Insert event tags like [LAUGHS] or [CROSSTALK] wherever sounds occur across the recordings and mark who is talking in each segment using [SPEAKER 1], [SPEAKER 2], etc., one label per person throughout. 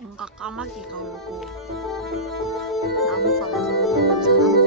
[SPEAKER 1] 뭔가 까마귀가 울고 나무가 너무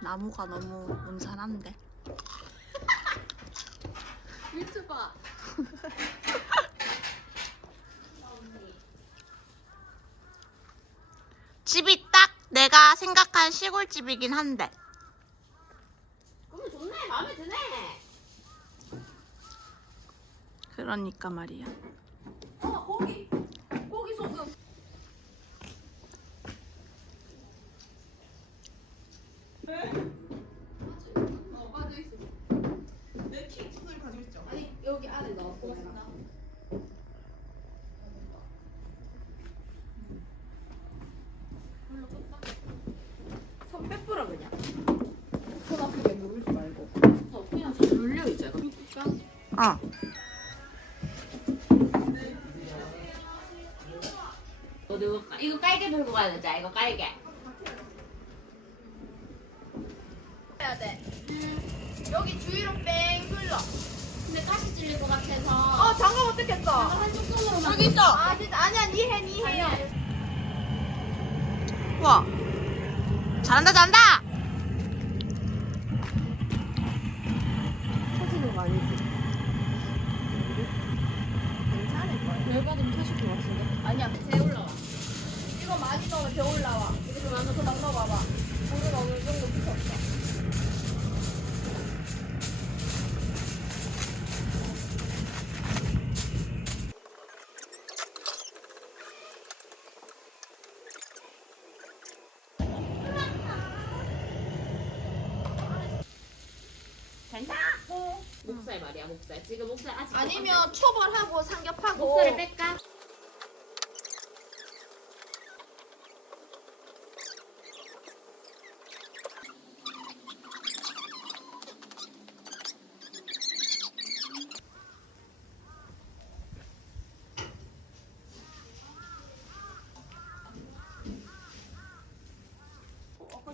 [SPEAKER 1] 나무가 너무 음산한데.
[SPEAKER 2] 유튜버. [LAUGHS]
[SPEAKER 1] 집이 딱 내가 생각한 시골집이긴 한데.
[SPEAKER 2] 그러면 좋네. 마음에 드네.
[SPEAKER 1] 그러니까 말이야.
[SPEAKER 2] 어. 고기 소금. 어 빠져 있어.
[SPEAKER 3] 내 킹스를 가지고 있죠.
[SPEAKER 2] 아니 여기 안에 넣었어 내가. 손 빼뿌려 그냥. 손 아프게 누르지 말고. 어 그냥 잘 눌려 이제.
[SPEAKER 1] 어.
[SPEAKER 2] 너 이거 깔게 들고 가야 되지? 이거 깔게. 해야 돼. 여기 주위로 뺑 둘러. 근데 가시 찔릴 것 같아서.
[SPEAKER 3] 어, 장갑 어떻게 했어?
[SPEAKER 2] 한쪽 손으로만.
[SPEAKER 3] 여기 있어.
[SPEAKER 2] 아 진짜 아니야 니해 니해요.
[SPEAKER 1] 우와. 잘한다 잘한다.
[SPEAKER 2] 터지는 거 아니지? 괜찮을 거야. 열받으면 터질 것 같은데? 아니야, 배 올라와. 이거 많이 넣으면 배 올라와. 이거 좀 안에 더 넣어봐봐. 물은 어느 정도 붙었어. 괜찮아. 목살 말이야, 목살. 지금 목살 아직
[SPEAKER 3] 아니면 초벌하고 삼겹하고.
[SPEAKER 2] 목살을 뺄까?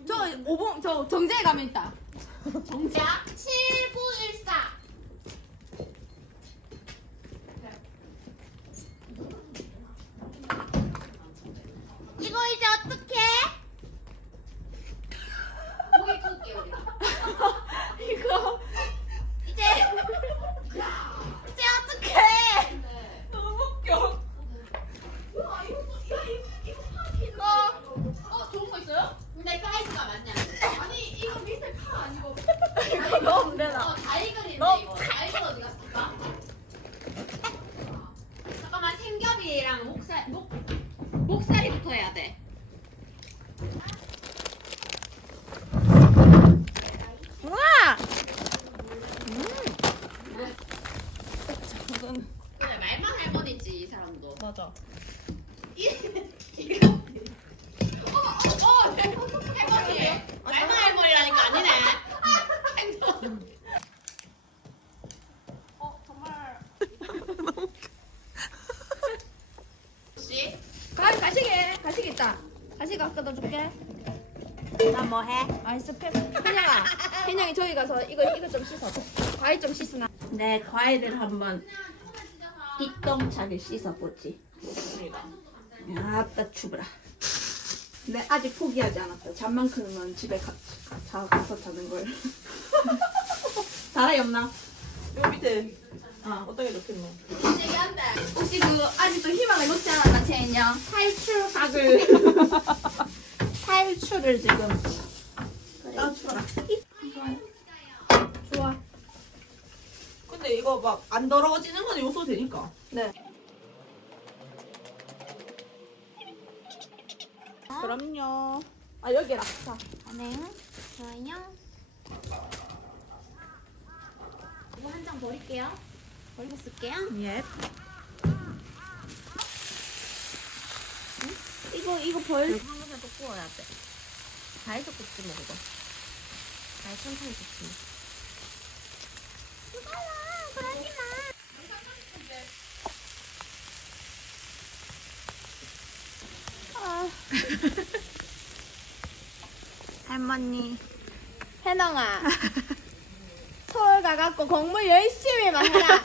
[SPEAKER 3] 저 오봉 저 정제에 가면 있다.
[SPEAKER 2] 정자 7914.
[SPEAKER 1] 이거 이제 어떻게?
[SPEAKER 2] 고기 구울게 우리.
[SPEAKER 3] 이거
[SPEAKER 1] 이제 이제 어떻게?
[SPEAKER 3] 너무 웃겨.
[SPEAKER 2] 어, 좋은 거 있어요? 근데 사이즈가 맞냐?
[SPEAKER 3] 아니 이거 밑에 파 아니고.
[SPEAKER 1] 이거 넣으면 되나?
[SPEAKER 2] 어, 다이글인데
[SPEAKER 1] 너
[SPEAKER 2] 이거. 다이글 어디 갔을까? 잠깐만 생겹이랑 목살 목 목살이부터 해야 돼.
[SPEAKER 1] 우와.
[SPEAKER 2] 그래 말만 할머니지 이 사람도.
[SPEAKER 1] 맞아.
[SPEAKER 2] 어, 어, 할머니. 말만 할머니라니까 아니네.
[SPEAKER 3] 어 정말.
[SPEAKER 2] 혹시
[SPEAKER 3] 가 가시게 가시게 있다. 가시 갖다 줄게.
[SPEAKER 1] 나 뭐 해?
[SPEAKER 3] 아이스 팩. 혜영아, 혜영이 저기 가서 이거 이거 좀 씻어. 과일 좀 씻으나.
[SPEAKER 1] 내 과일을 한번 뒷동차게 씻어보지. 아따 추브라. 내 아직 포기하지 않았다. 잠만 크면 집에 가, 자, 가서 자는 걸. 다라이 없나?
[SPEAKER 3] 요 밑에
[SPEAKER 1] 어.
[SPEAKER 3] 어떻게 넣겠노?
[SPEAKER 2] 얘기한다.
[SPEAKER 3] 혹시 그 아직도 희망을 놓지 않았나 채인영?
[SPEAKER 1] 탈출학을 [LAUGHS] 탈출을 지금
[SPEAKER 3] 나 추라.
[SPEAKER 1] 좋아.
[SPEAKER 3] 근데 이거 막 안 더러워지는 건 요소 되니까.
[SPEAKER 1] 네.
[SPEAKER 3] 그럼요.
[SPEAKER 1] 아 여기 락사.
[SPEAKER 3] 네. 좋아요. 이거 한 장 버릴게요. 버리고 쓸게요.
[SPEAKER 1] 예.
[SPEAKER 3] 이거 이거 벌.
[SPEAKER 2] 한번더 구워야 돼. 다 해서 굽지 뭐 그거. 다 해서 천천히 굽지.
[SPEAKER 3] 그러지 마. 아.
[SPEAKER 1] 할머니.
[SPEAKER 3] 혜영아. [LAUGHS] 서울 가갖고 공부 열심히만 해라.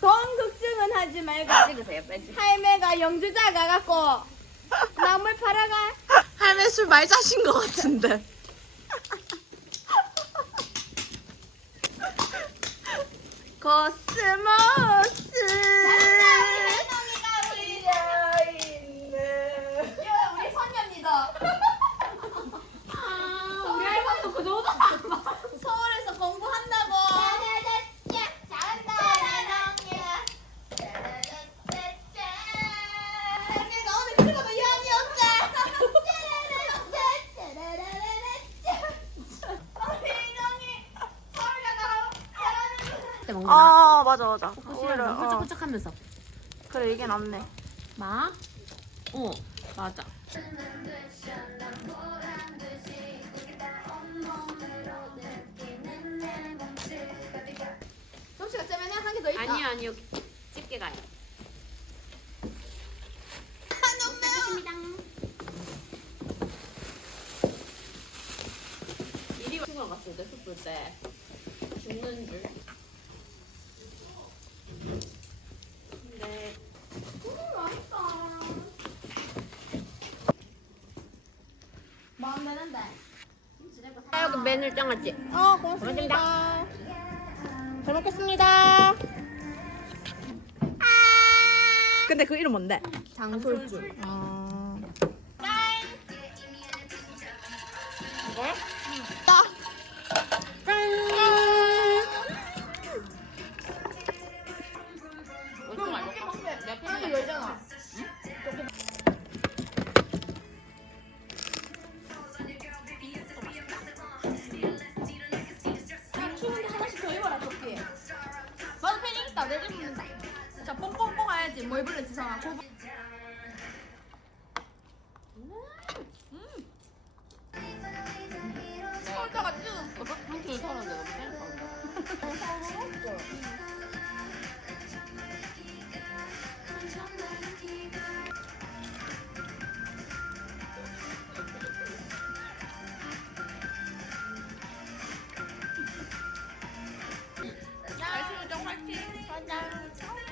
[SPEAKER 3] 돈 걱정은 하지 말고.
[SPEAKER 2] 찍으세요, 빨리.
[SPEAKER 3] 할매가 영주자 가갖고 나물 팔아가. [LAUGHS]
[SPEAKER 1] 할매 술 많이 자신 것 같은데. 코스모스.
[SPEAKER 3] 우리 선녀입니다. 우리 할머니도 그 정도 안 봐. 서울에서 공부한다고. 잘한다. 할매가 오늘 그거도
[SPEAKER 2] 그때 먹는 거.
[SPEAKER 1] 아 맞아 맞아.
[SPEAKER 2] 오히려
[SPEAKER 1] 어.
[SPEAKER 2] 훌쩍훌쩍 하면서.
[SPEAKER 1] 그래 이게 낫네.
[SPEAKER 2] 마? 어, 맞아.
[SPEAKER 3] 점심가 짜면 한 개 더 있다.
[SPEAKER 2] 아니요, 아니요. 집게 가요. 이리 와. 친구랑 갔을 때, 숯불 때. 죽는 줄. 근데
[SPEAKER 3] 마음 되는데.
[SPEAKER 2] 아, 여기 맨을 짱았지?
[SPEAKER 3] 어, 고맙습니다. 잘 먹겠습니다.
[SPEAKER 1] 근데 그 이름 뭔데?
[SPEAKER 3] 장솔줄.
[SPEAKER 1] 아.
[SPEAKER 2] 어떤
[SPEAKER 3] 해야지. 뭐 입을래, 지성아? 고기. 서울자가 찢어졌어.
[SPEAKER 2] 어떻게 한키를 사는데 너무
[SPEAKER 3] 오늘 갔잖아, 어디. 아,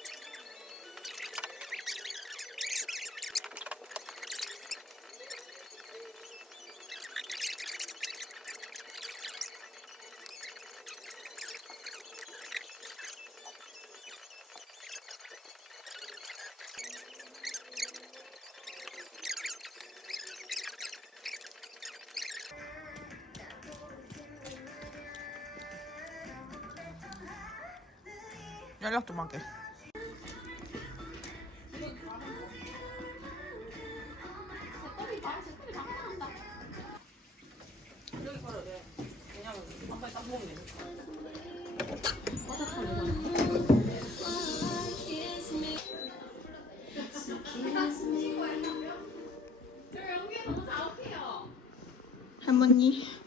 [SPEAKER 1] 연락 좀 할게. 할머니.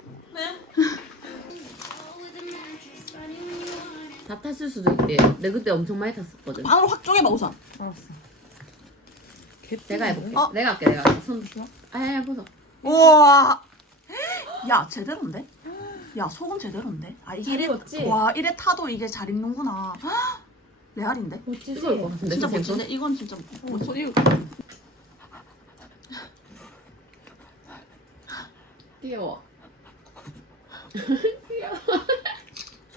[SPEAKER 2] 탔을 수도 있대. 내 그때 엄청 많이 탔었거든.
[SPEAKER 1] 방으로 확 쪼개봐 우선.
[SPEAKER 2] 알았어. 내가 해볼게.
[SPEAKER 1] 어?
[SPEAKER 2] 내가 할게. 내가 할게. 손 좋아? 아, 해보자.
[SPEAKER 1] 우와. 야 제대로인데? 야 속은 제대로인데? 아 이게
[SPEAKER 3] 잘
[SPEAKER 1] 이래
[SPEAKER 3] 입었지?
[SPEAKER 1] 와 이래 타도 이게 잘 입는구나. [GASPS] 레알인데?
[SPEAKER 3] 멋지지?
[SPEAKER 2] 것 같은데.
[SPEAKER 1] 진짜
[SPEAKER 2] 저
[SPEAKER 1] 멋진데 이건 진짜 멋져. 이거 [GASPS] [LAUGHS]
[SPEAKER 2] 귀여워.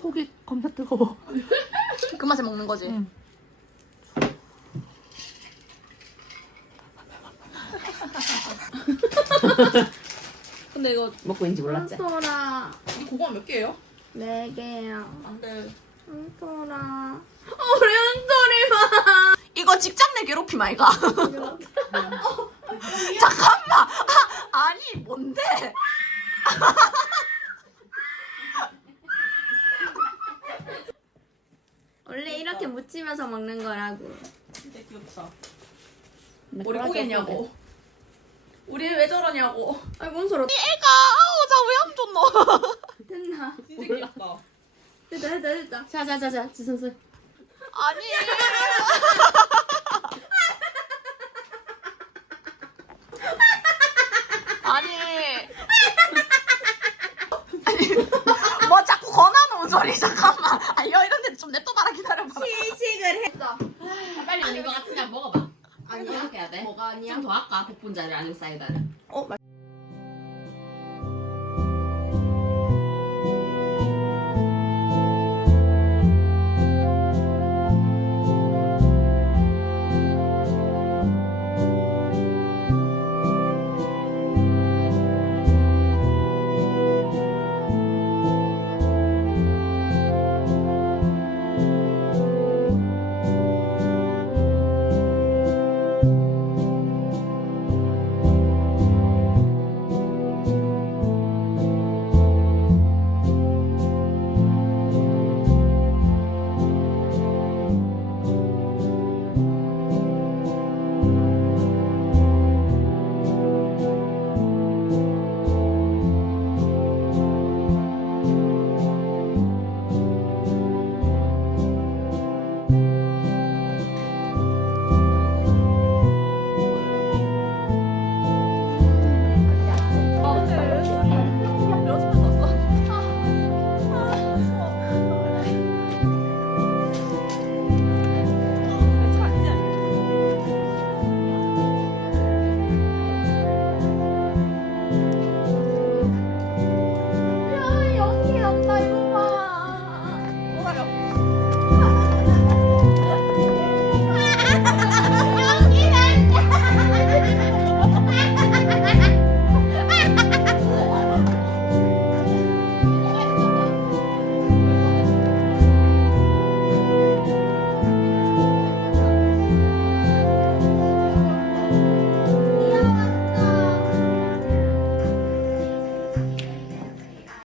[SPEAKER 1] 속이 겁나 뜨거워. [LAUGHS] 맛에 먹는 거지. 응. [LAUGHS]
[SPEAKER 3] 근데 이거
[SPEAKER 1] 먹고 있는지 몰랐지?
[SPEAKER 2] 똥돌아 고구마 몇 개예요?
[SPEAKER 3] 네 개요.
[SPEAKER 2] 안돼.
[SPEAKER 3] 똥돌아. 어른소리만.
[SPEAKER 1] 이거 직장 내 괴롭힘 아이가. 어, [LAUGHS] 잠깐만. 아, 아니 뭔데? [LAUGHS]
[SPEAKER 3] 원래 이렇게 묻히면서 먹는 거라고.
[SPEAKER 2] 진짜 귀엽다 우리 꼬겠냐고 우리 왜 저러냐고
[SPEAKER 3] 아이 뭔 소리?
[SPEAKER 1] 애가 아우 자왜안 줬노?
[SPEAKER 3] 됐나? [LAUGHS]
[SPEAKER 2] 진짜 귀엽다
[SPEAKER 3] 됐다 됐다 됐다. 자자자자 지선수.
[SPEAKER 1] 아니. 아니. 아니. 뭐 자꾸 권하는 소리 잠깐만. 아니 여 이런 데좀 냅둬봐라 기다려봐.
[SPEAKER 3] 시식을 했어.
[SPEAKER 1] 빨리 아닌 것 같으냐 먹어봐. 아니야 해야 돼.
[SPEAKER 3] 뭐가 아니야?
[SPEAKER 1] 좀 더 할까? 복분자를 아니면 사이다를.